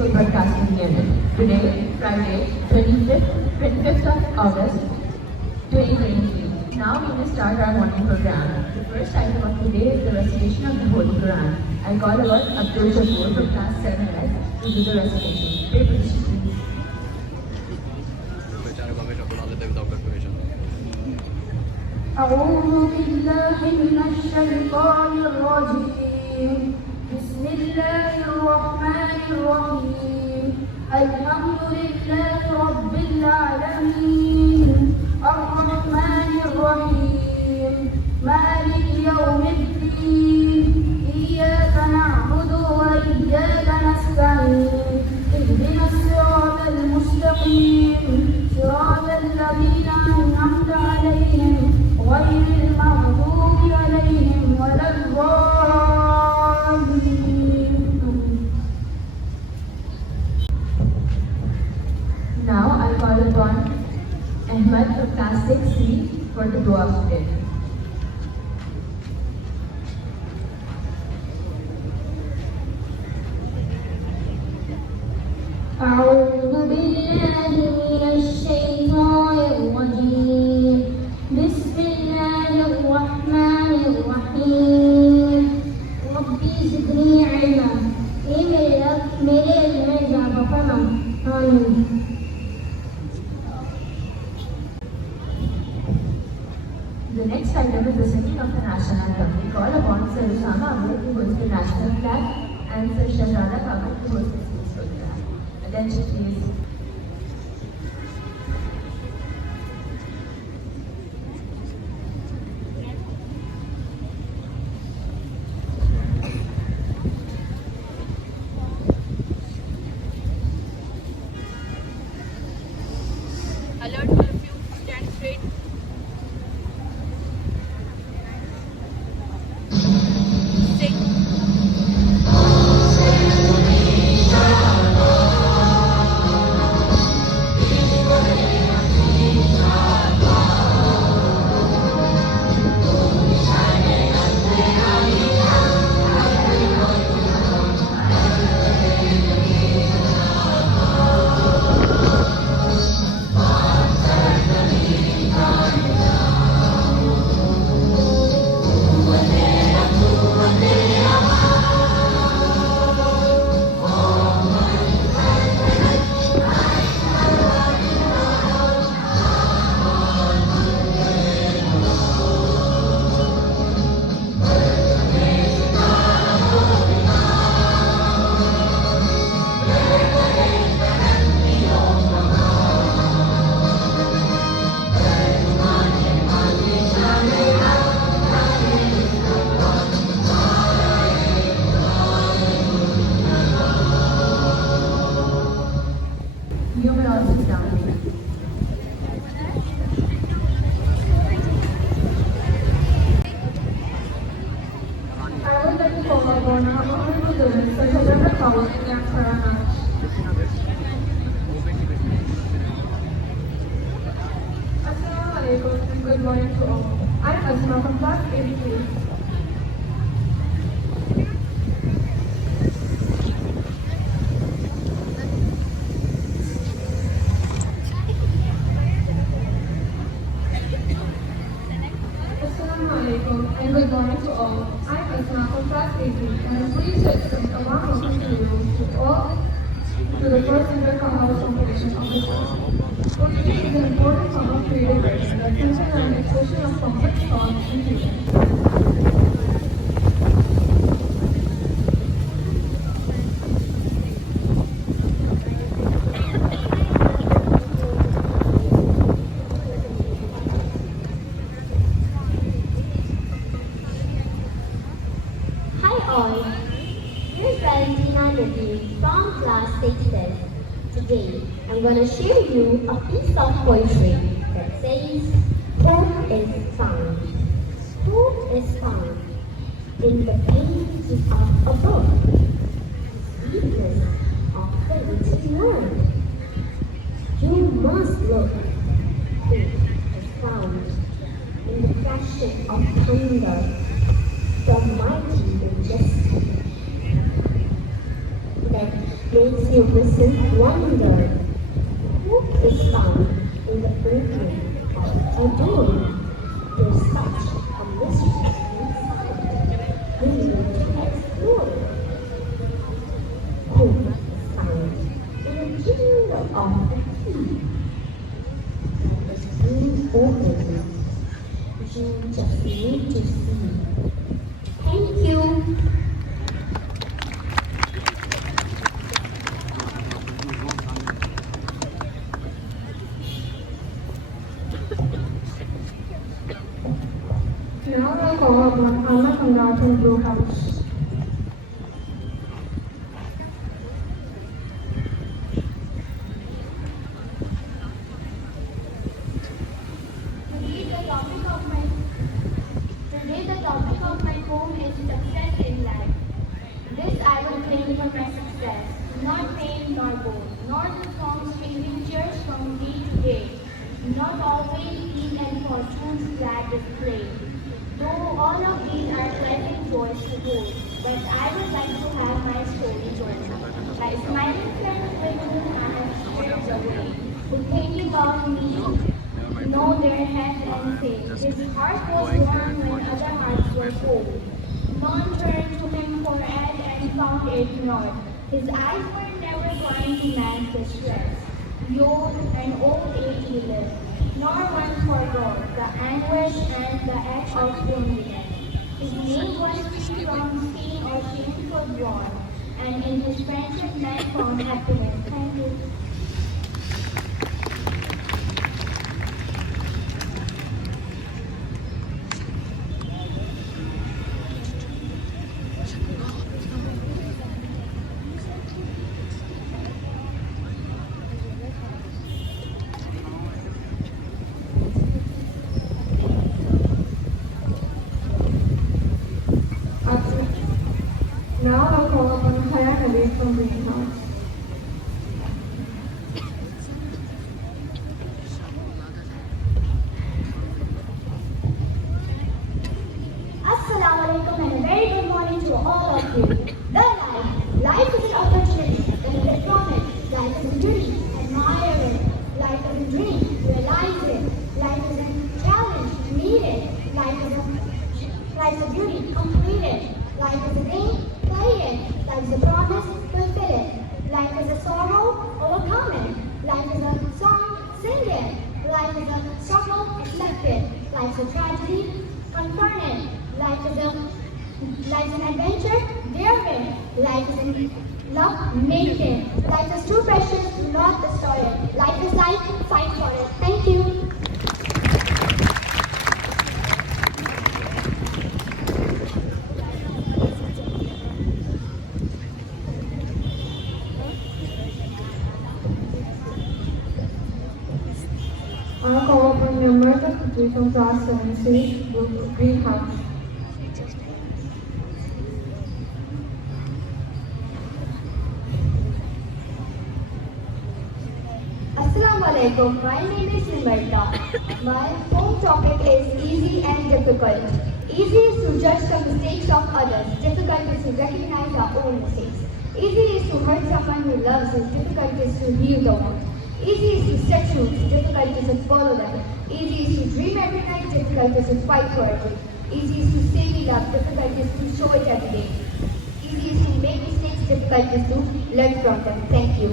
through broadcasting unit. Today, Friday, 25th of August, 2023. Now we will start our morning program. The first item of the day is the recitation of the Holy Quran. I call upon Abdul Jabbar from class 7S to do the recitation. Pray position, please. أعوذ بالله من الشيطان الرجيم بسم الله الرحمن الرحيم الحمد لله رب العالمين الرحمن الرحيم مالك يوم الدين إياك نعبد وإياك نستعين اهدنا الصراط المستقيم صراط الذين أنعمت عليهم غير المغضوب عليهم ولا الضالين. Now I call upon Ahmed from class 6C for the dua of today. أعوذ بالله من الشيطان الرجيم بسم الله الرحمن الرحيم ربي زدني علما मेरे इल्म में इजाफा फरमा आमीन. The next item is the singing of the national anthem. We call upon Sir Usama Ahmed to host the national flag and Sir Shahzada Ahmed to host the peaceful flag. Attention please. Alert all of you, stand straight. Sing. You may all sit down. I would like to call upon our honorable students such as Dr. Kaur and Yang Sarana. Assalamu alaikum and good morning to all. I'm Asma from class 83. Assalamu alaikum and good morning to all. I'm Asma from class 80 and I'm pleased to extend a warm welcome to you to the first Inter Kahawa competition of this year. Poetry is an important form of creative writing that centers on an expression of complex thoughts and feelings. Hi all, here's Valentina Devi from class 6S. Today, I'm going to share you a piece of poetry that says, Hope is found. Hope is found in the pages of a book, the sweetness of the written word. You must look. Hope is found in the passion of hunger, the mighty injustice that makes makes you listen, wonder. Who is found in the opening of a door? There's such a mystery inside. We need to explore. Who is found in the jingle of the key? The screen opens. You just need to see. Thank you. Now we'll call upon Anna Kangar from Blue House. Today the topic of my poem is success in life. This I will claim for my success, not pain nor gold, nor the songs changing cheers from day to day, not always ease and fortune's glad display. Though all of these are pleasant joys to hold, but I would like to have my story told. By smiling friends with whom I have shared the way, who think about me, know their hands and say, his heart was warm when other hearts were cold. None turned to him for aid and found it not. His eyes were never blind to man's distress. Young and old age he lived, nor once forgot the anguish and the ache of loneliness. His name was free from stain or shameful wrong, and in his friendship men found happiness. Thank you. Now I'll call upon Haya Habib from Green House. Assalamu alaikum and a very good morning to all of you. The life is an opportunity, that is a promise. Life is a duty, admire it. Life is a dream, realize it. Life is a challenge, meet it. Life is a beauty, complete it. Life is a game, play it. Life is a promise, fulfill it. Life is a sorrow, overcome it. Life is a song, sing it. Life is a struggle, accept it. Life is a tragedy, confront it. Life is an adventure, dare it. Life is in love, make it. Life is too precious, do not destroy it. Life is life, fight for it. Thank you. I'll call upon Namrata Kutri from class 7C, Green House. Assalamu alaikum. My name is Simbarta. My home topic is easy and difficult. Easy is to judge the mistakes of others. Difficult is to recognize our own mistakes. Easy is to hurt someone who loves us. Difficult is to heal the wound. Easy is to set rules. Difficult is to follow them. Easy is to dream every night. Difficult is to fight for it. Easy is to say we love. Difficult is to show it every day. Easy is to make mistakes. Difficult is to learn from them. Thank you.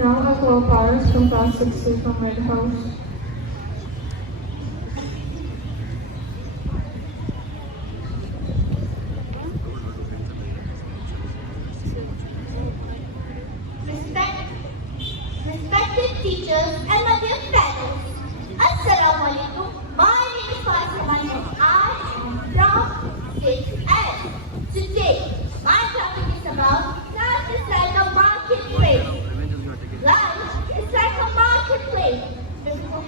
Now I'll call Paris from class 6C from Red House. Respected teachers and my dear parents, Assalamu alaikum. My name is Fatima and I am from 6S. Today, my topic is about life is like a marketplace. Life is like a marketplace. Before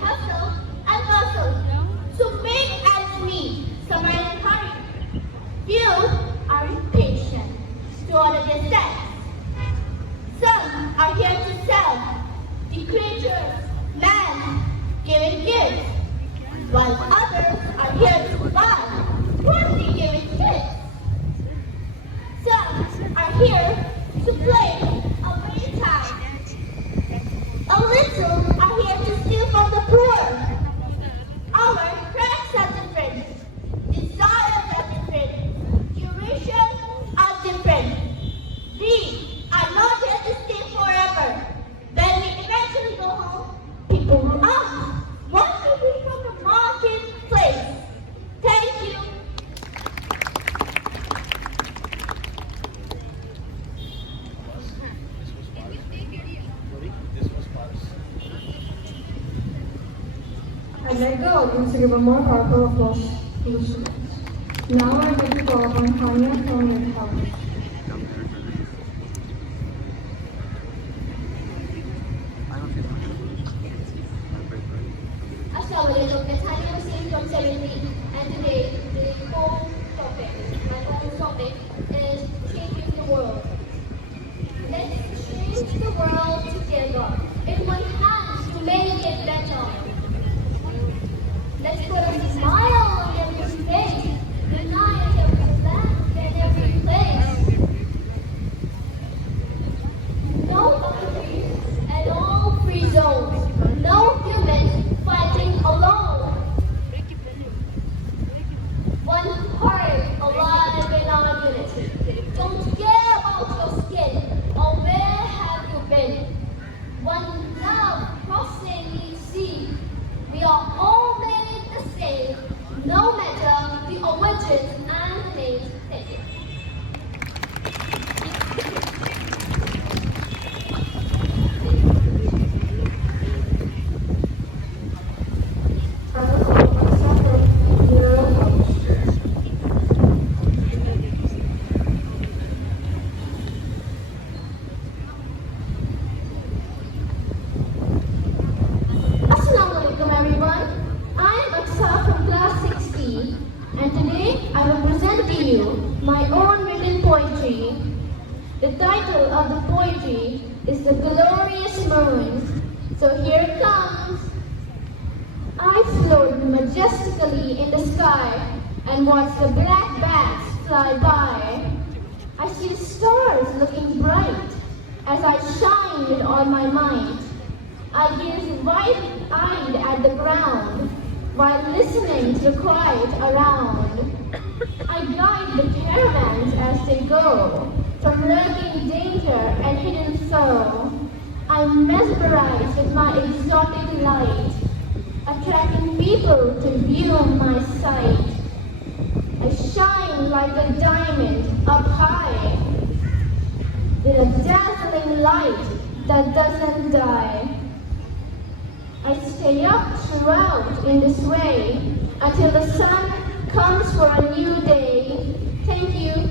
while others are here to buy what they give it fits. Some are here to play a very time. A little are here to steal from the poor. Our cracks are different, desires are different, durations are different. We are not here to stay forever. When we eventually go home, people will ask, what do we from the marketplace? Thank you. I'd like the audience to give a more powerful applause to the students. Now I'd like to call upon Tanya from your house. Assalamualaikum, it's Hani Hussain from 70, and today the home topic, my home topic is changing the world. Let's change the world together in one hand to make it better. Let's put a smile on every face, unite every land and every place. No boundaries and all free zones, no humans fighting alone. One heart alive in our unity. Don't care about your skin or where have you been. One love crossing each sea. We are all made the same, no matter the origins and the names. Thank you. Assalamualaikum everyone. I'm Aksa from class 6C, and today I will present to you my own written poetry. The title of the poetry is The Glorious Moon. So here it comes. I float majestically in the sky and watch the black bats fly by. I see the stars looking bright as I shine with all my might. I gaze wide-eyed at the ground while listening to the quiet around. I guide the caravans as they go from lurking danger and hidden foe. I'm mesmerized with my exotic light, attracting people to view my sight. I shine like a diamond up high, with a dazzling light that doesn't die. I stay up throughout in this way until the sun comes for a new day. Thank you.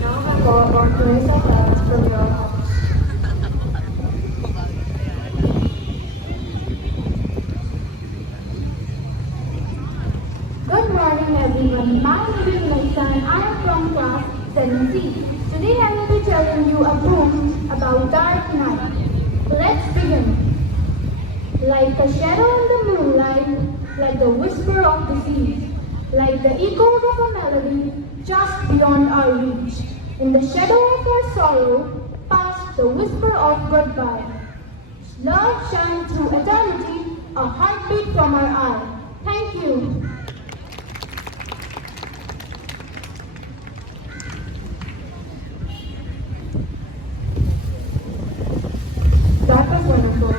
Now I call upon Teresa from your house. Good morning everyone. My name is Melissa and I am from class 7C. Today I will be telling you a book about dark night. Let's begin. Like a shadow in the moonlight, like the whisper of the sea, like the echoes of a melody just beyond our reach. In the shadow of our sorrow, past the whisper of goodbye. Love shines through eternity, a heartbeat from our eye. Thank you. That was wonderful.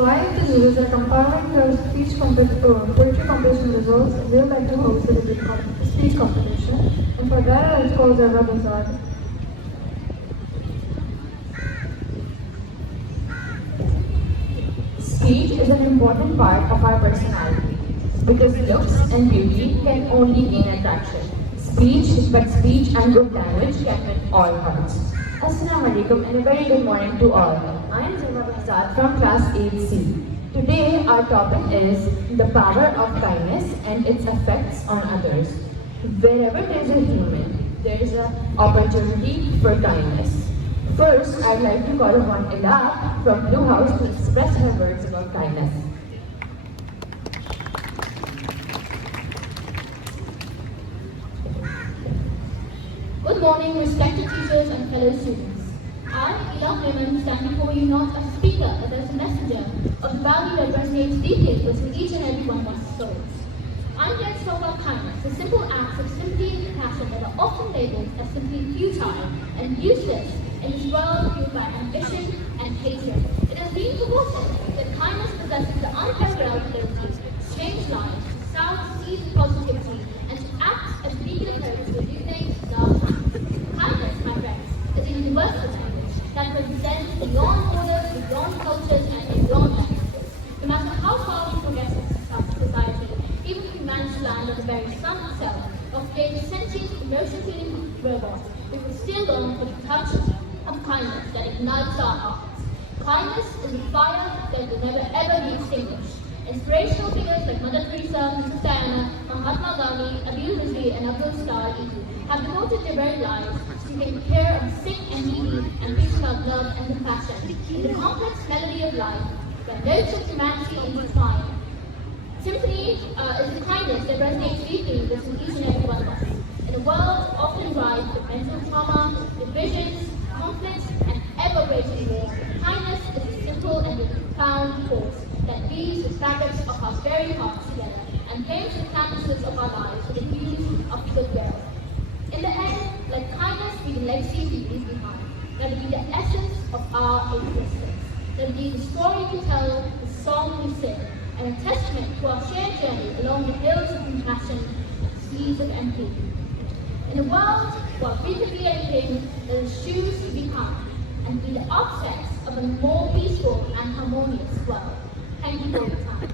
While the judges are compiling their poetry competition results, we would like to host a debate speech competition, and for that I'll call Zara Bazar. Speech is an important part of our personality because looks and beauty can only gain attraction. Speech and good language can win all hearts. Assalamu alaikum and a very good morning to all. I am Jinnah from class 8C. Today our topic is the power of kindness and its effects on others. Wherever there is a human, there is an opportunity for kindness. First, I'd like to call upon Ella from Blue House to express her words about kindness. Good morning, respected teachers and fellow students. I, Elocution, stand before you not as a speaker, but as a messenger of the value that resonates deeply within each and every one of us souls. I'm here to talk about kindness, the simple acts of sympathy and compassion that are often labeled as simply futile and useless in this world fueled by ambition and hatred. It has been reported that kindness possesses the unparalleled ability to change lives, to sow seeds of positivity, and to act as a beacon of hope to illuminate dark times. Kindness, my friends, is a universal language that transcends beyond borders, beyond cultures, and beyond languages. No matter how far we progress as a society, even if we manage to land on the very sun itself, or create a sentient, emotion-feeling robot, we will still long for the touch of kindness that ignites our hearts. Kindness is a fire that will never ever be extinguished. Inspirational figures like Mother Teresa, Princess Diana, Mahatma Gandhi, Abil Rizvi, and Abdul Star have devoted their very lives to taking care of the sick and needy and preaching out love and compassion. In the complex melody of life, where notes of humanity intertwine, symphony is the kindness that resonates deeply within each and every one of us. In a world often rife with mental trauma, divisions, conflicts, and ever-raging war, kindness is a simple and profound force that weaves the fabrics of our very hearts together and paints the canvases of our lives with the hues of goodwill. In the end, let kindness be the legacy we leave behind. Let it be the essence of our existence. Let it be the story we tell, the song we sing, and a testament to our shared journey along the hills of compassion and seas of empathy. In a world where we can be anything, let us choose to be kind and be the architects of a more peaceful and harmonious world. Thank you for your time.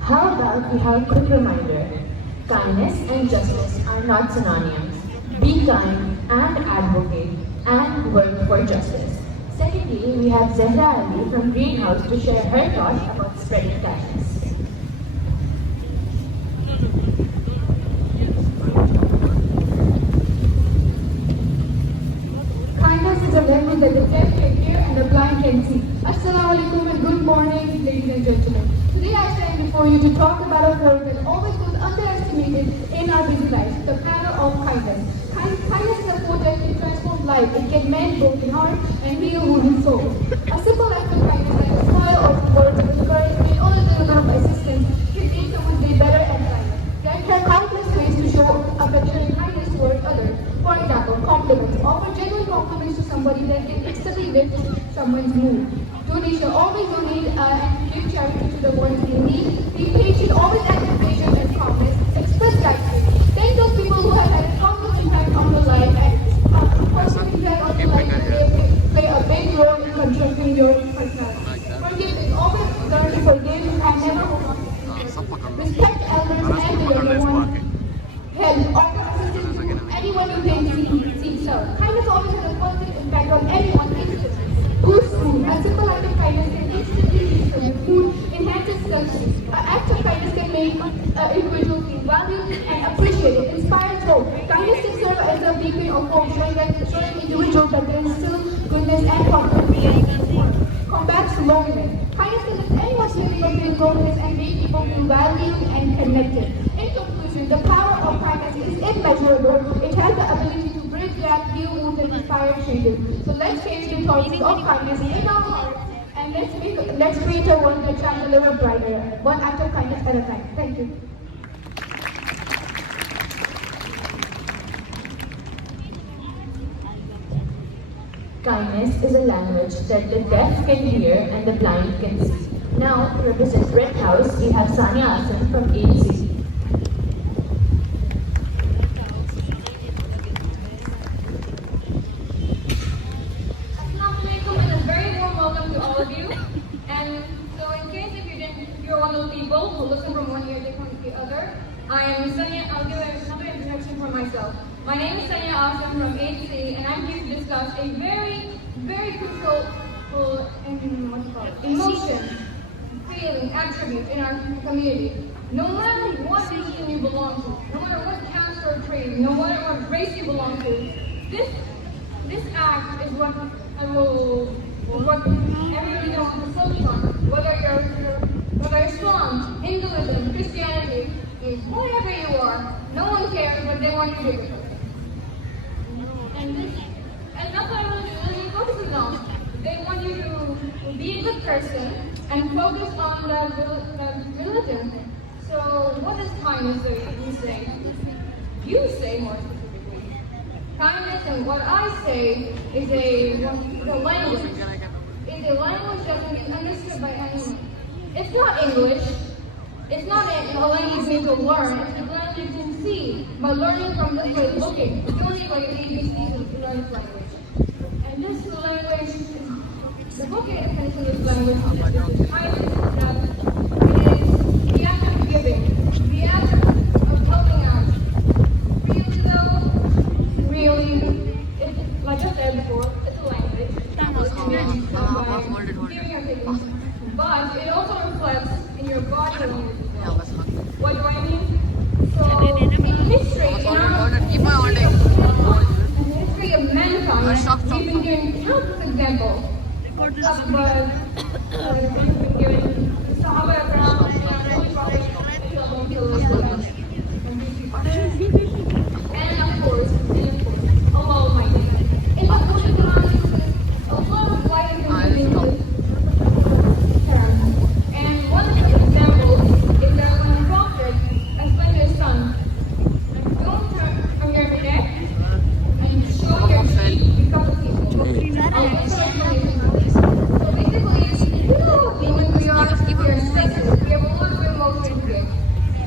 How about we have a quick reminder? Kindness and justice are not synonyms. Be kind and advocate and work for justice. Secondly, we have Zahra Ali from Greenhouse to share her thoughts about spreading kindness. Kindness is a language that the deaf can hear and the blind can see. Assalamu alaikum and good morning, ladies and gentlemen. Today I stand before you to talk about a word that always goes underestimated in our busy lives, the power of kindness. Kindness is a force that can transform life. It can mend broken hearts and heal wounded souls. A simple act of kindness like a smile or words of encouragement or a little bit of assistance can make someone's day better and brighter. There are countless ways to show affection and kindness towards others. For example, compliments. Offer genuine compliments to somebody that can instantly lift someone's mood. Donation. Always donate and give charity to the ones in need. Be patient. Always act with patience and calmness. Express gratitude. Thank those people who have had a positive impact on your life and positive impact on your life and play a big role in constructing your personality. Forgiveness. Always learn to forgive and never hold on to anger. Respect elders and the younger ones. Help. Offer assistance to anyone who thinks seeks help. Kindness always has a positive impact on anyone instantly. Boost food. A simple act of kindness can instantly boost your food, enhances self-esteem. An act of kindness can make individuals feel valued and appreciated, inspires hope. Kindness can serve as a beacon of hope, showing individuals that there is still goodness and possibility in this world. Combats loneliness. Kindness can lift anyone's feeling of being loneliness and make people feel valued and connected. In conclusion, the power of kindness is immeasurable. It has the ability to bridge gaps, heal wounds, and inspire changes. So let's carry the thoughts of kindness in our hearts and let's create a world that shines a little brighter, one act of kindness at a time. Thank you. Kindness is a language that the deaf can hear and the blind can see. Now, to represent Red House, we have Sania Asim from AEC. Assalamualaikum and a very warm welcome to all of you. And so in case if you're one of those people who listen from one ear to the other, I am Sanya. I'll give another introduction for myself. My name is Sanya Asim from AEC and I'm here to discuss a very an attribute in our community. No matter what religion you belong to, no matter what caste or creed, no matter what race you belong to, this act is what everybody wants to focus on. Whether Islam, Hinduism, Christianity, whatever you are, no one cares what they want you to do. And that's what religion focuses on. They want you to be a good person and focus on that religion. So what does kindness say? You say more specifically. Kindness, and what I say is a language. It's a language that can be understood by anyone. It's not English. It's not a language you need to learn. It's a language you can see by learning from this way, looking. It's only like an ABC to learn this language. And this language, the book definition of this language is kindness is the act of giving, the act of helping out. Really though, like I said before, it's a language. Giving or taking. But it also reflects in your body language as well. What do I mean? So, in history, in the history of mankind, we've been given countless examples. But we've been given the Sahaba around, and of course, Allah Almighty. In the Holy Quran, a lot of light is given. And one of the examples is that when a prophet explained to his son, don't turn from your neck and show your cheek because of people. I'll give some explanation. So basically, you know how demons we are sensitive. We have a little bit of emotion here.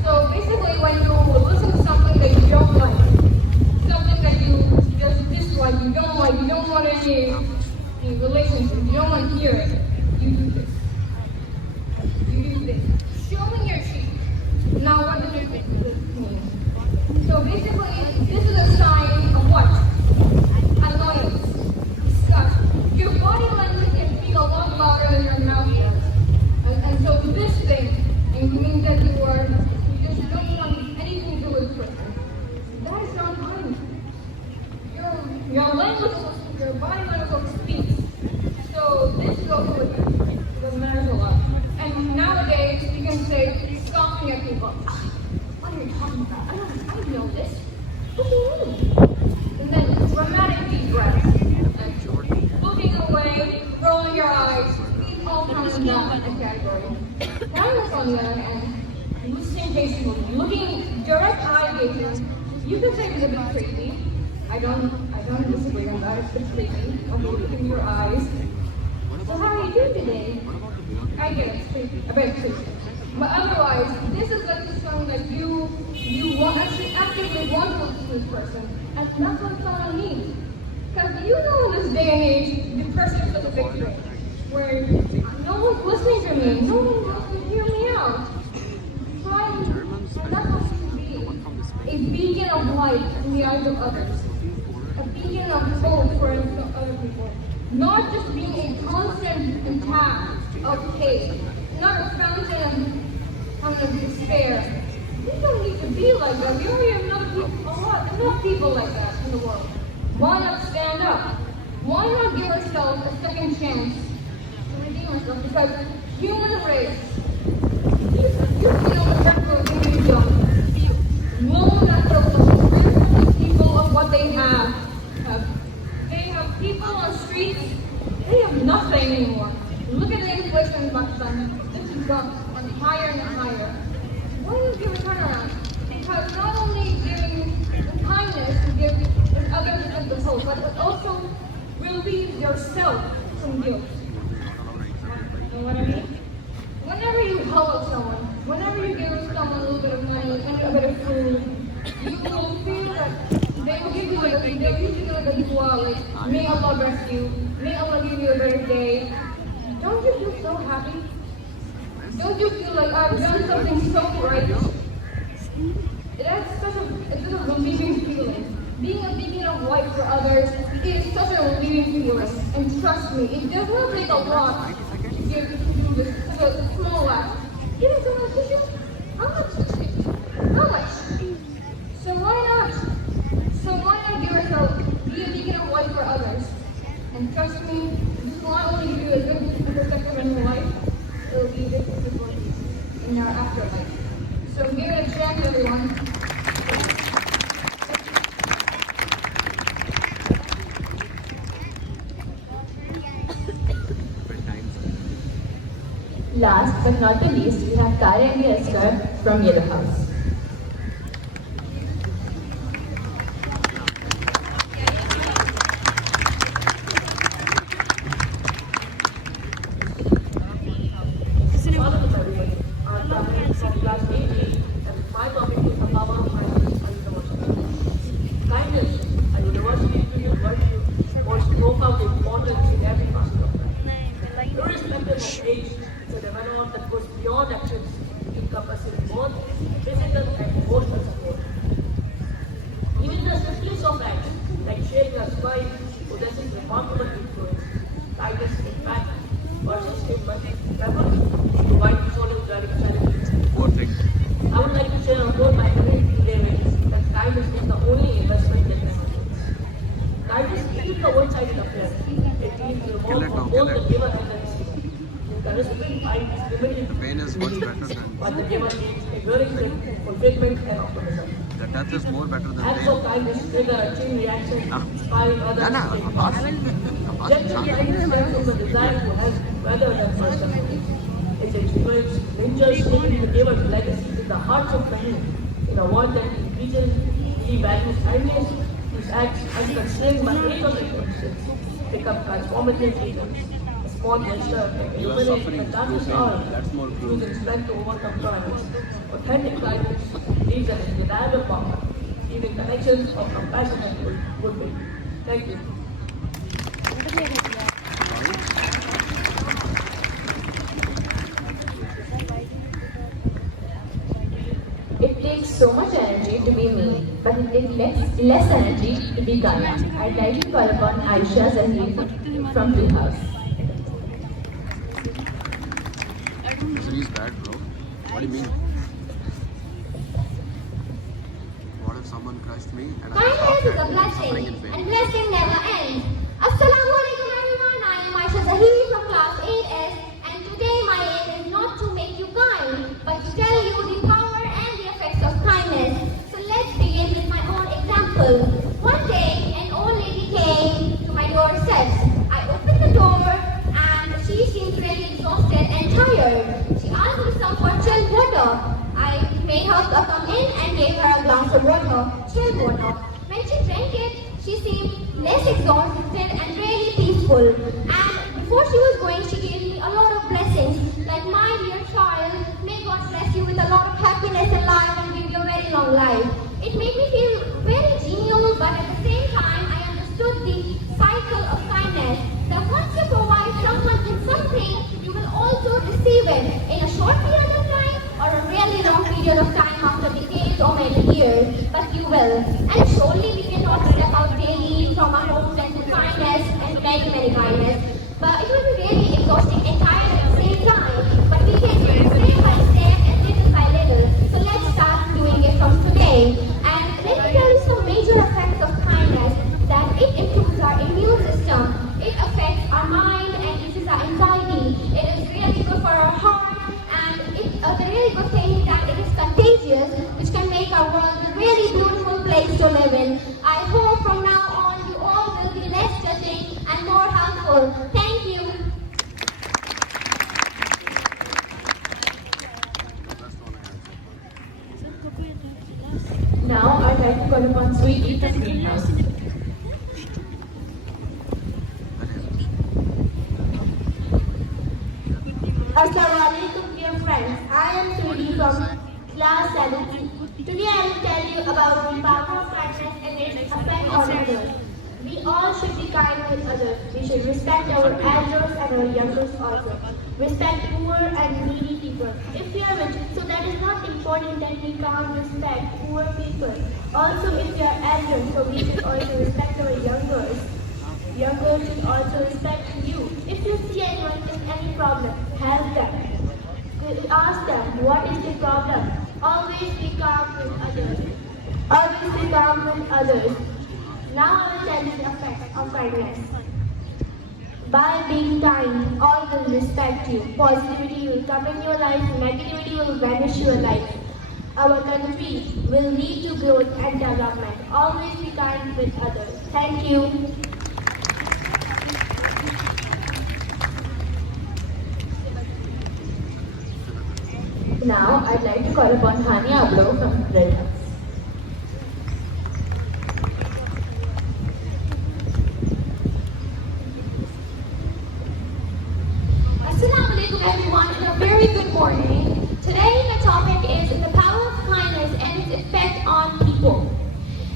So basically, when you listen to something that you don't like, something that you just dislike, you don't want any relationship, you don't want to hear it, you do this. Showing your cheek. Now, what does this mean? So basically, this is a sign of what? Annoyance, disgust. Your body language can speak a lot louder than your mouth does. And so this thing, it means that you just don't want anything to do with this person. That is not kind. Your language, your body language speaks. So this goes with what matters a lot. And nowadays, you can say, scoffing at people. What are you talking about? I don't know this. What do you mean? And then dramatic deep breaths. And looking away, rolling your eyes, these all come in that category. Kindness, on the other hand, listening patiently, looking direct eye gazing, you can say it's a bit creepy. I don't disagree on that. It's creepy. Okay, look in your eyes. So how are you doing today? I get it, creepy. I bet it's creepy. But otherwise, this is like something that you want actually actively want to listen to this person. And that's what someone needs. Because you know in this day and age, depression is such a big thing. Where no one's listening to me, no one wants to hear me out. And that's what you should be. A beacon of light in the eyes of others. A beacon of hope for other people. Not just being a constant tap of hate. Not a fountain of despair. We don't need to be like that. We already have enough people like that in the world. Why not stand up? Why not give ourselves a second chance to redeem ourselves? Because human race, you feel the record when you're young. Loan after loan, people of what they have. They have people on streets, they have nothing anymore. Look at the inflation in Pakistan. This has gone higher and higher. Why don't you give a turnaround? Because not only giving kindness to give others a sense of hope, but it also relieves yourself from guilt. You know what I mean? Whenever you help someone, whenever you give someone a little bit of money and a bit of food, you will feel that they will give you a dua, like, may Allah bless you, may Allah give you a better day. Don't you feel so happy? Don't you feel like I've done something so right? It's such a relieving feeling. Being a beacon of light for others is such a relieving feeling. And trust me, it does not take a lot to do this. It's a small act. And trust me, this will not only give you a good perspective in your life, it will be different in our afterlife. So give it a chance, everyone. Last but not the least, we have Tara and Esther from Yellow House. Kindness, a universally inclusive virtue, was profound importance in every facet of life. Irrespective of age, it's a development that goes beyond actions, encompassing both physical and emotional support. Even the simplest of acts, like sharing a smile, possesses remarkable influence. Kindness, in fact, persistent but efforts to provide solid challenges. I would like to share a quote by Henry David that kindness is the only investment that never fails. Kindness isn't a one-sided affair. It needs to involve from both the giver and the receiver. The recipient finds limited The pain is much better than but the giver needs enduring fulfillment and optimism. the death is more better than Acts pain. of kindness trigger a chain reaction, inspiring others to take part. Genuine kindness stems from the desire to help rather than personal. Its influence lingers shaping the giver's legacy in the hearts of many. In a world that increasingly values kindness, these acts, unconstrained by age or circumstance, become transformative agents. A small gesture can You are illuminate suffering the darkest through hour, pain. That's more cruel. using strength to overcome trials. Authentic kindness leaves an undeniable power, leaving connections of compassion and goodwill. Thank you. It takes so much energy to be me, but it takes less energy to be kind. I'd like to call upon Aisha Zahir from Blue House. Misery is bad, bro. What do you mean? What if someone crushed me and I Kindness is a suffering blessing, in pain? and blessing never ends. Assalamu alaikum everyone, I am Aisha Zahir from class 8S, and today my aim is not to make you kind, but to tell you the power and the effects of kindness. So let's begin with my own example. One day, an old lady came to my doorstep. I opened the door, and she seemed really exhausted and tired. She asked me some for chilled water. I made her come in and gave her a glass of water, chilled water. When she drank it, she seemed less exhausted and really peaceful. And before she was going, she gave me a lot of blessings, like, my dear child, may God bless you with a lot of happiness in life and give you a very long life. It made me feel very genial, but at the same time, I understood the cycle of kindness. That once you provide someone with something, you will also receive it in a short period of time or a really long period of time after decades or many years, but you will. And surely we cannot step out daily from our homes and do kindness and many kindness. But it will be really exhausting and tired at the same time. But we can do it step by step and little by little. So let's start doing it from today. And let me tell you some major effects of kindness. That it improves our immune system. It affects our mind and eases our anxiety. It is really good for our heart. And the really good thing is that it is contagious, which can make our world a really beautiful place to live in. I hope from now on you all will be less judging and more helpful. Thank you. Now I'd like to call upon Sweetie from Green House. Assalamualaikum dear friends. I am Suri from class 7. Today I will tell you about the power of kindness and its effect on others. We all should be kind with others. We should respect our elders and our youngers also. Respect poor and needy people. If we are rich, so that is not important that we can't respect poor people. Also, if we are elders, so we should also respect our youngers. Youngers should also respect you. If you see anyone in any problem, help them. Ask them, what is the problem? Always be calm with others. Always be calm with others. Now I will tell you the effects of kindness. By being kind, all will respect you. Positivity will come in your life, negativity will vanish your life. Our country will lead to growth and development. Always be kind with others. Thank you. Now, I'd like to call upon Hani Ablo from Red House. Assalamu alaikum everyone and a very good morning. Today the topic is the power of kindness and its effect on people.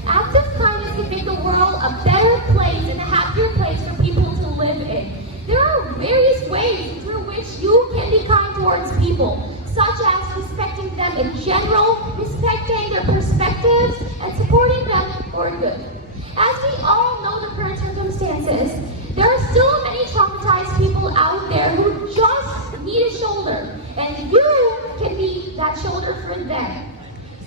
Acts of kindness can make the world a better place and a happier place for people to live in. There are various ways through which you can be kind towards people, such as respecting them in general, respecting their perspectives, and supporting them for good. As we all know the current circumstances, there are still many traumatized people out there who just need a shoulder, and you can be that shoulder for them.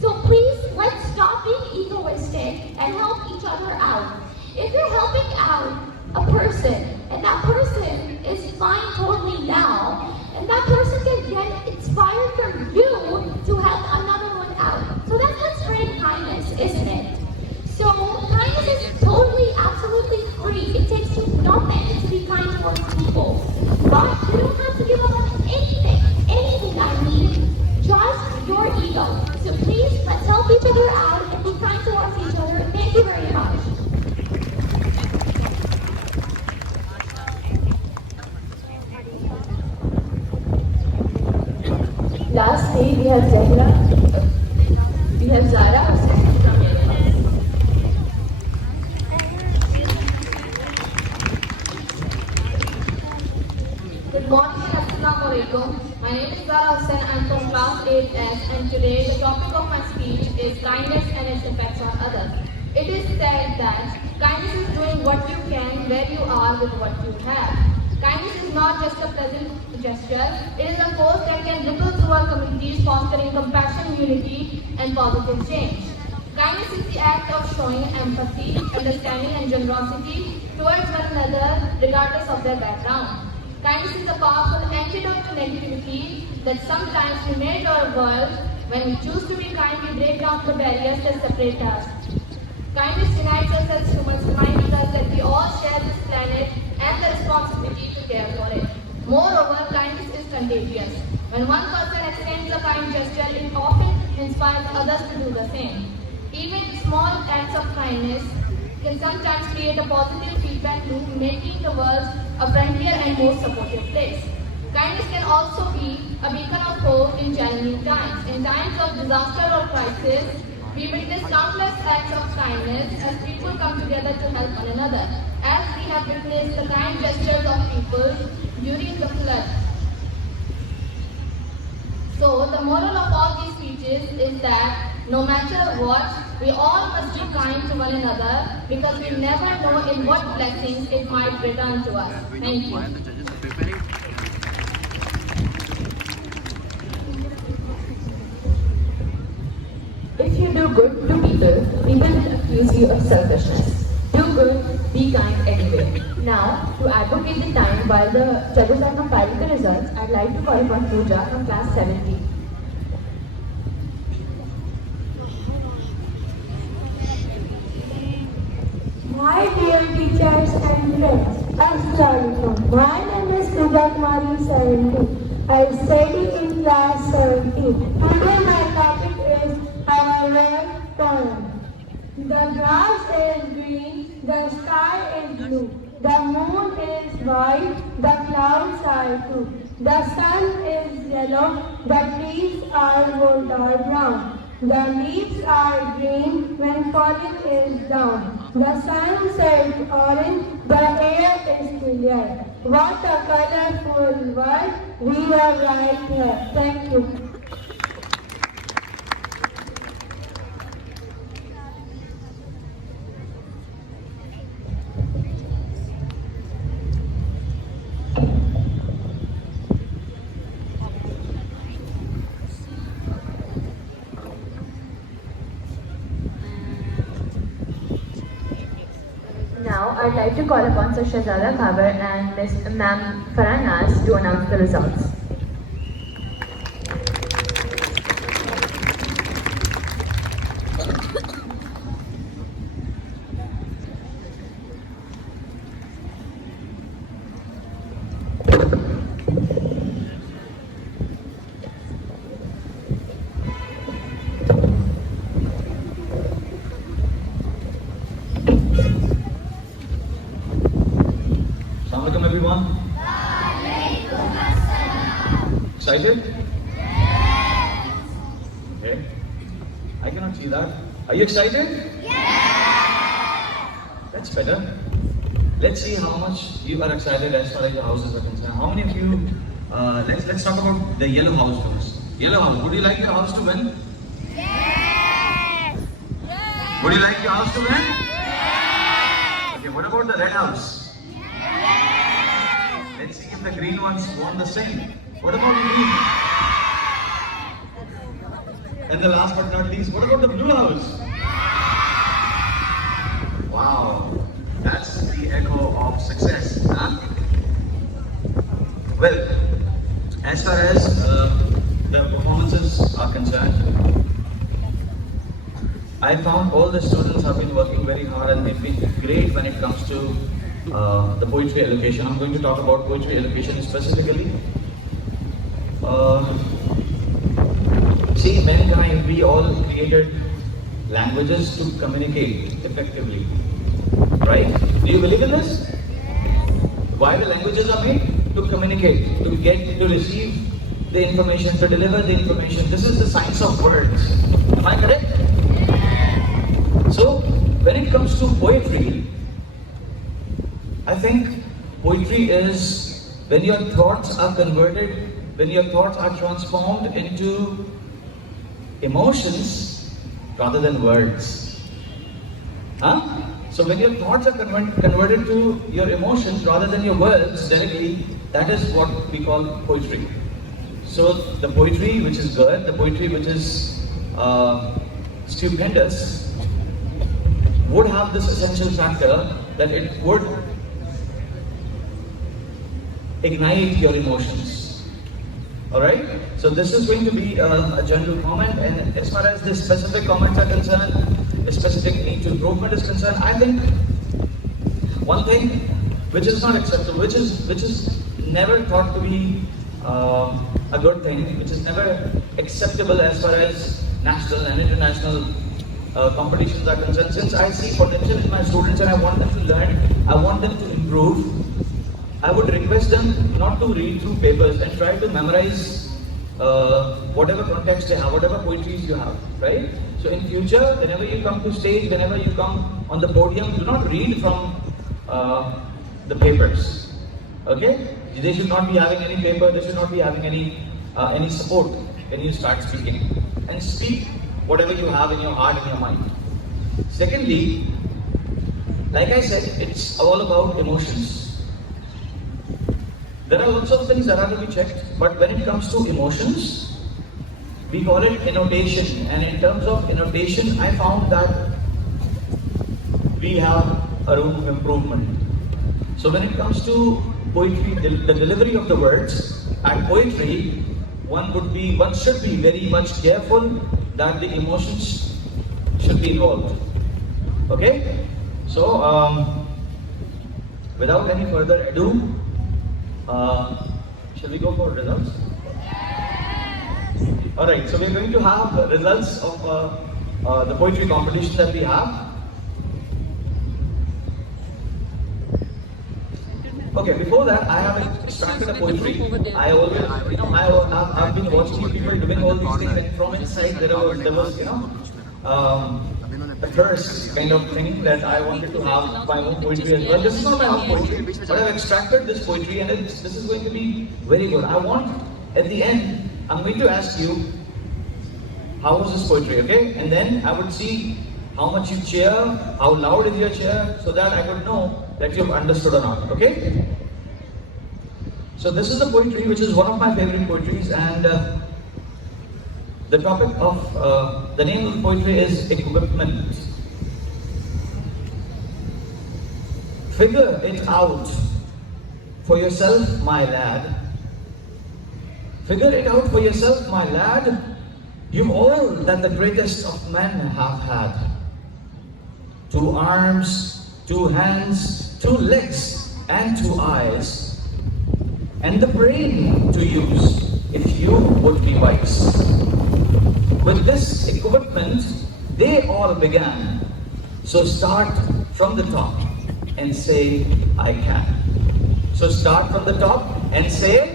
So please, let's stop being egoistic and help each other out. If you're helping out a person, and that person is fine totally now, and that person can get inspired from you to help another one out. So that's what spreading kindness, isn't it? So kindness is totally, absolutely free. It takes you nothing to be kind towards people. But you don't have to give up on anything I mean, just your ego. So please, let's help each other out and be kind towards each other. Thank you very much. Lastly, we have Zara Hussain from Elocution. Good morning and Assalamu alaikum. My name is Zara Hussain. I am from class 8S and today the topic of my speech is kindness and its effects on others. It is said that kindness is doing what you can where you are with what you have. Kindness is not just a pleasant gesture, it is a force that can ripple through our communities, fostering compassion, unity, and positive change. Kindness is the act of showing empathy, understanding, and generosity towards one another, regardless of their background. Kindness is a powerful antidote to negativity that sometimes permeates our world. When we choose to be kind, we break down the barriers that separate us. Kindness unites us as humans, reminding us that we all share this planet and the responsibility to care for it. Moreover, kindness is contagious. When one person extends a kind gesture, it often inspires others to do the same. Even small acts of kindness can sometimes create a positive feedback loop, making the world a friendlier and more supportive place. Kindness can also be a beacon of hope in challenging times. In times of disaster or crisis, we witness countless acts of kindness as people come together to help one another. As we have witnessed the kind gestures of people during the flood. So the moral of all these speeches is that no matter what, we all must be kind to one another because we never know in what blessings it might return to us. Thank you. Why the judges are preparing? If you do good to people, people will accuse you of selfishness. Do good, be kind anyway. Now, to advocate the time while the judges are compiling the results, I'd like to call upon Pooja from class 17. My dear teachers and friends, Assalamualaikum. My name is Pooja Kumari 17. I study in class 17. Today my topic is our red poem. The grass is green, the sky is blue, the moon is white, the clouds are too. The sun is yellow, the trees are gold or brown. The leaves are green when falling is down. The sun is orange, the air is clear. What a colorful world we are right here. Thank you. Now, I'd like like to call upon Sir Shahzada Khabar and Miss Ma'am Faranas to announce the results. Assalamualaikum everyone. Excited? Okay. I cannot see that. Are you excited? That's better. Let's see how much you are excited as far as your houses are concerned. How many of you? Let's talk about the yellow house first. Yellow house. Would you like your house to win? Yes! Would you like your house to win? Okay. What about the red house? Let's see if the green ones want the same. What about the green? And the last but not least, what about the blue house? Wow, that's the echo of success, huh? Well, as far as the performances are concerned, I found all the students have been working very hard and they've been great when it comes to the poetry allocation. I'm going to talk about poetry allocation specifically. See, mankind, we all created languages to communicate effectively. Right? Do you believe in this? Why the languages are made? To communicate, to get, to receive the information, to deliver the information. This is the science of words. Am I correct? So, when it comes to poetry, I think poetry is when your thoughts are converted, when your thoughts are transformed into emotions rather than words. Huh? So when your thoughts are converted to your emotions rather than your words directly, that is what we call poetry. So the poetry which is good, the poetry which is stupendous, would have this essential factor that it would ignite your emotions. Alright? So this is going to be a general comment, and as far as the specific comments are concerned, the specific need to improvement is concerned, I think one thing which is not acceptable, which is never thought to be a good thing, which is never acceptable as far as national and international competitions are concerned. Since I see potential in my students and I want them to learn, I want them to improve, I would request them not to read through papers and try to memorize whatever context they have, whatever poetries you have, right? So in future, whenever you come to stage, whenever you come on the podium, do not read from the papers, okay? They should not be having any paper, they should not be having any support when you start speaking. And speak whatever you have in your heart and your mind. Secondly, like I said, it's all about emotions. There are lots of things that are to be checked, but when it comes to emotions, we call it annotation. And in terms of annotation, I found that we have a room of improvement. So when it comes to poetry, the delivery of the words, at poetry, one should be very much careful that the emotions should be involved. Okay? So, without any further ado, shall we go for results? Alright, so we're going to have the results of the poetry competition that we have. Okay, before that, I have extracted a poetry. I've been watching people doing all these things, and from inside there was a thirst kind of thing that I wanted to have my own poetry as well. This is not my own poetry, but I've extracted this poetry, and this is going to be very good. I want, at the end, I'm going to ask you, how was this poetry, okay? And then I would see how much you cheer, how loud is your cheer, so that I could know that you've understood or not, okay? So this is the poetry, which is one of my favorite poetries, and the topic of, the name of the poetry is equipment. Figure it out for yourself, my lad. Figure it out for yourself, my lad. You've all that the greatest of men have had. 2 arms, 2 hands, 2 legs, and 2 eyes. And the brain to use if you would be wise. With this equipment, they all began. So start from the top and say, I can. So start from the top and say,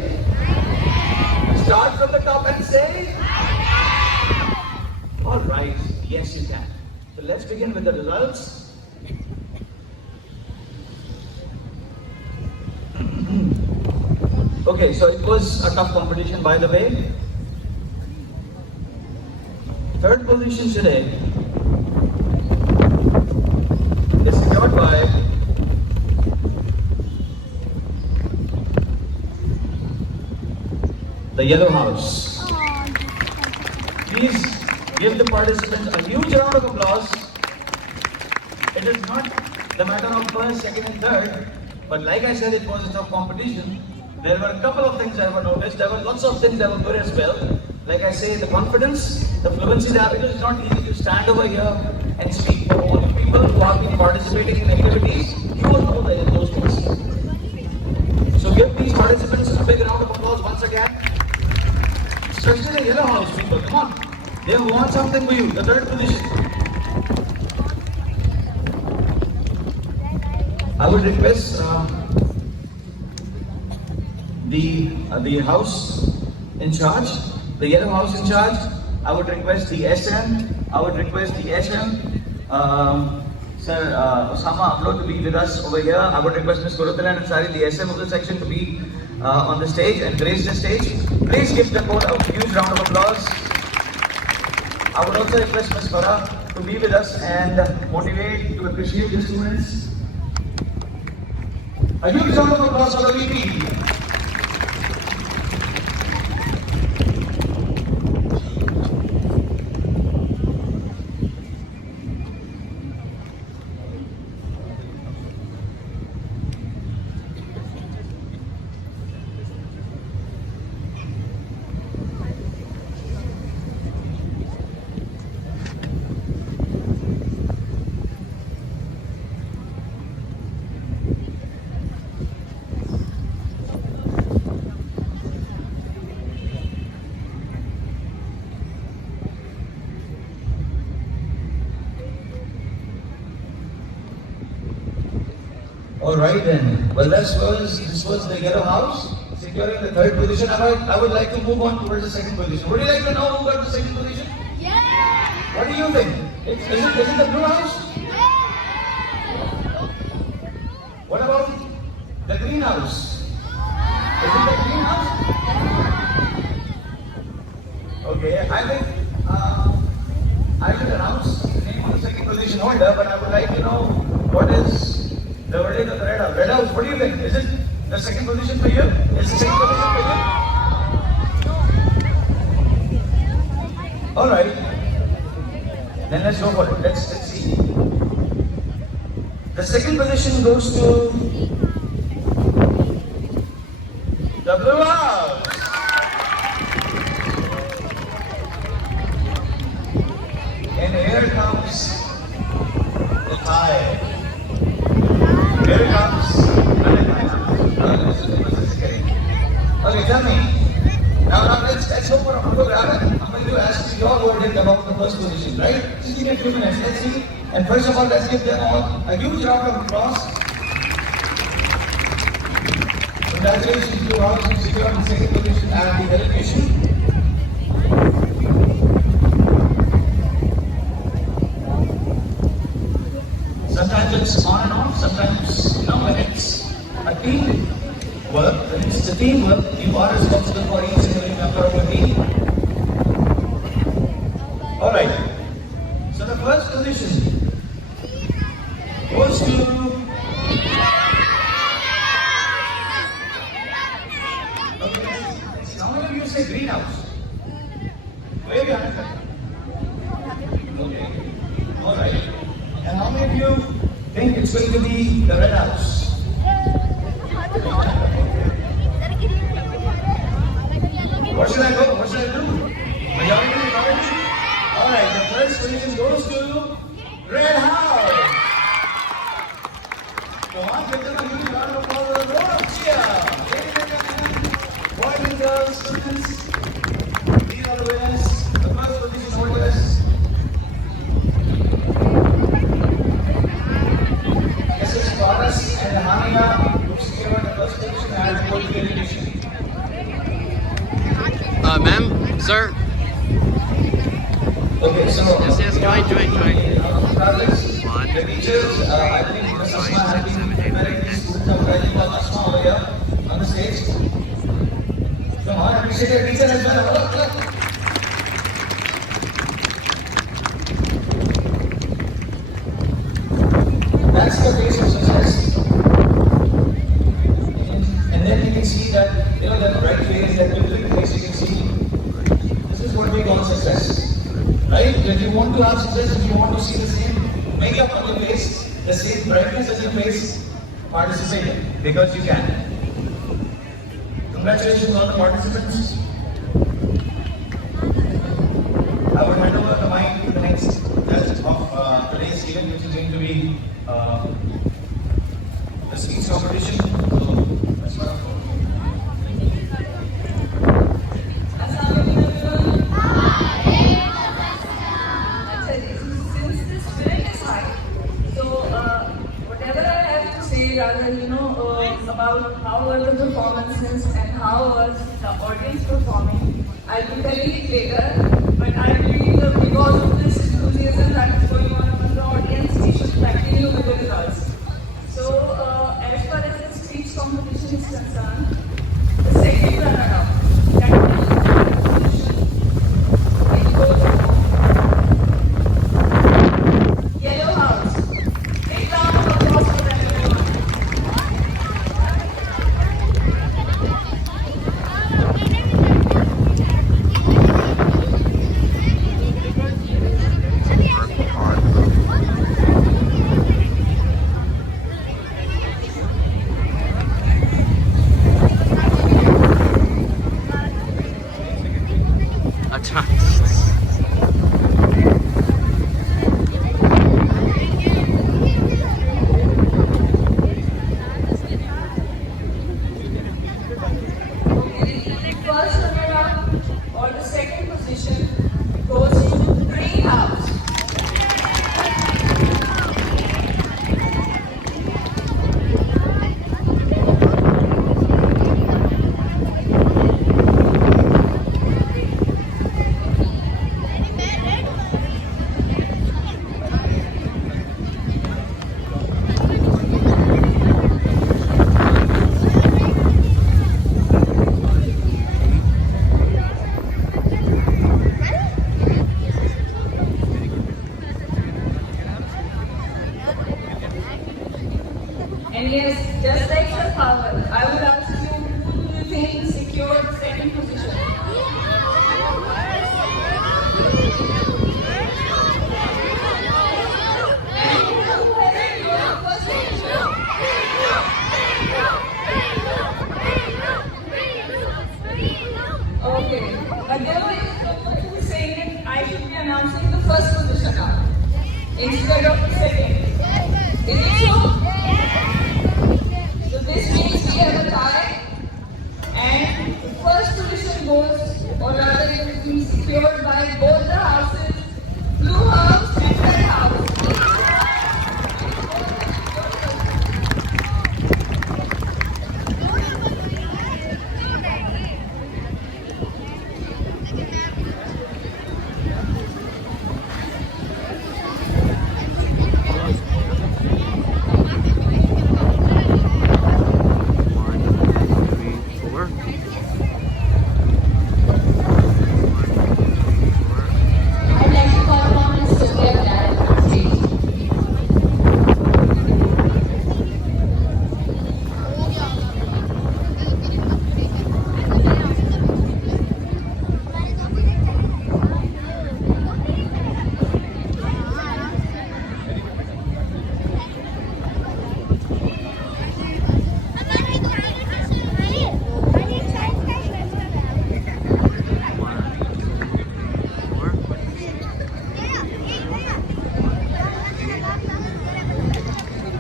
start from the top and say, all right, yes you can. So let's begin with the results. Okay, so it was a tough competition, by the way. 3rd position today is secured by the Yellow House. Please give the participants a huge round of applause. It is not the matter of 1st, 2nd and 3rd, but like I said, it was a tough competition. There were a couple of things I have noticed. There were lots of things that were good as well. Like I say, the confidence, the fluency, the habit is not easy to stand over here and speak. For all the people who have been participating in activities, you will know that in those things. So give these participants a big round of applause once again. Especially the Yellow House people, come on. They want something for you, the 3rd position. I would request the house in charge, the Yellow House in charge. I would request the SM, I would request the SM, Sir Osama Ablo to be with us over here. I would request Ms. Gurutala and Ansari, the SM of the section, to be on the stage and grace the stage. Please give them both a huge round of applause. I would also request Ms. Farah to be with us and motivate, to appreciate the students. A huge round of applause for the VP. All right then. Well, this was the Yellow House securing the 3rd position. I would like to move on towards the 2nd position. Would you like to know who got the 2nd position? Yeah! What do you think? Is it the Blue House? Yeah! What about the Green House? Is it the Green House? Okay, I think I will announce the name of the 2nd position holder, but I would like to know what is the verdict of the Red House. Red House, what do you think? Is it the 2nd position for you? Is the 2nd position for you? All right. Then let's go for it. Let's see. The 2nd position goes to the Blue House. And here comes the tie. Here it comes. Okay, tell me. Now let's go for a grab it. I'm going to ask you all what it about the 1st position, right? Just give me a few minutes. Let's see. And first of all, let's give them all a huge round of applause. Congratulations to all who secured the 2nd position at the Elocution. Sometimes it's on and off, sometimes, when it's a team work, when it's a teamwork, you are responsible for each and every member of your team. Alright, so the 1st position goes to how many of you say Green House? Where you are? Okay, alright. And how many of you think it's going to be the Red House? repetition. Ma'am, sir. Okay, so Yes, join. the teachers, I think Ms. Asma has been preparing the students of writing the Asma over here on the stage. Come on, appreciate your teacher as well. That's the base of success. And then you can see that, that bright face, that glittering face, you can see, this is what we call success. Right? If you want to have success, if you want to see the same makeup on your face, the same brightness on your face, participate because you can. Congratulations on the participants. I would hand over the mic to the next judge of today's event, which is going to be the speech competition. So, that's what since this spirit is high, so whatever I have to say, rather, about how were the performances and how was the audience performing, I'll be telling it later. But I believe that because of this enthusiasm that is going on among the audience, we should continue with the results. So, as far as the speech competition is concerned, the second runner-up, it goes Yellow House. Big round of applause for them, everyone. First runner-up or the second position goes to Green House. And yes, just like the power, I would ask you, who do you think secured second position? Okay, but there who is saying that I should be announcing the first position now instead of the second. Is it so? So this means we have a tie, and the first position goes, or rather it is being secured by both the houses, Blue House and Red House.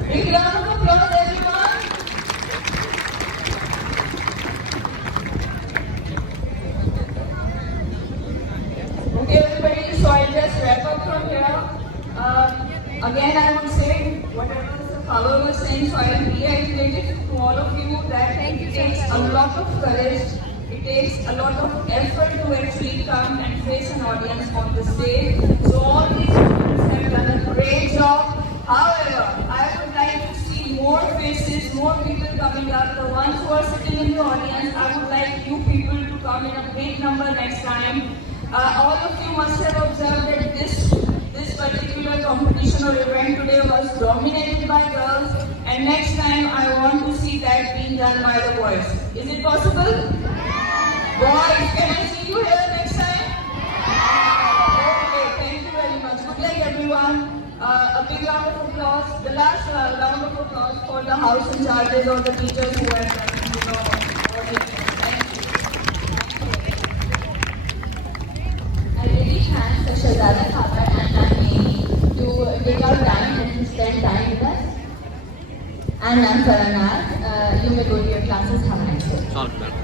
Big round of applause, everyone. Okay, everybody, so I'll just wrap up from here. Again, I would say, whatever is the however saying, so I reiterate it to all of you that it takes a lot of courage, it takes a lot of effort to actually come and face an audience on the stage. So all these students have done a great job. However, I would like to see more faces, more people coming up. The ones who are sitting in the audience, I would like you people to come in a big number next time. All of you must have observed that this particular competition or event today was dominated by girls, and next time I want to see that being done by the boys. Is it possible? Boys, can I see you here next time? Okay, thank you very much. Good luck everyone. A big round of applause. The last round of applause for the house in charges or the teachers who have done, Thank you. I really thank the Shahzada Khapar and Nani to take out time and spend time with us. And I'm Faranath. You may go to your classes. Have a nice day.